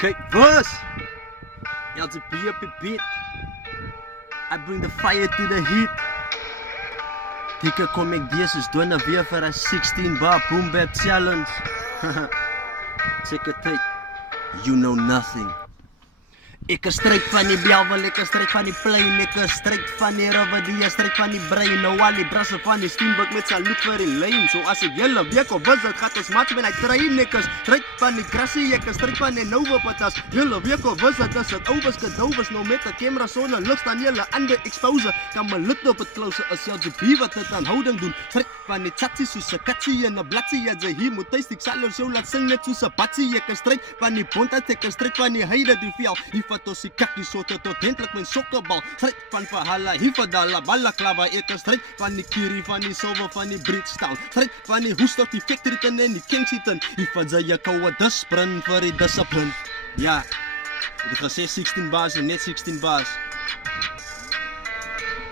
Kyk, verse. LGB op die beat. I bring the fire to the heat. Dikke kom ek dees is donne weer vir 'n 16 bar boom bap challenge. Check it out. You know nothing. Ek is straight van die Belwel, ek is straight van die plein, ek is straight van die Riverdale, straight van die brein. Nou al die brasse van die Steenbok met saluut vir die lyn. So as ek julle week of was, dit gaat ons match met die trein. Ek is straight van die Krassie, ek is straight van die Nova patas. Julle week of was, dit is het ouwes gedouwes. Nou met die camera sonder lig staan julle under expose. Kan my lid op het close, is LGB wat dit aan houding doen. Straight van die chatsie soos 'n katsie en 'n bladsie. Ja, jy hier moet tuis, ek sal jou laat sing net soos 'n batsie. Ek is straight van die Bontas, ek is straight van die heide die vel. Tot die kakkie soto tot eintlik mijn sokkerbal. Straight van Verhalla, Hifadala, Balaklava. Ek is straight van die Kiri, van die Silver, van die Bridgetown. Straight van die Hoestok, die Factory en die Kensington. Hifadzaya kouwe disprint vir die discipline. Ja, ek het gesê 16 bars en net 16 bars.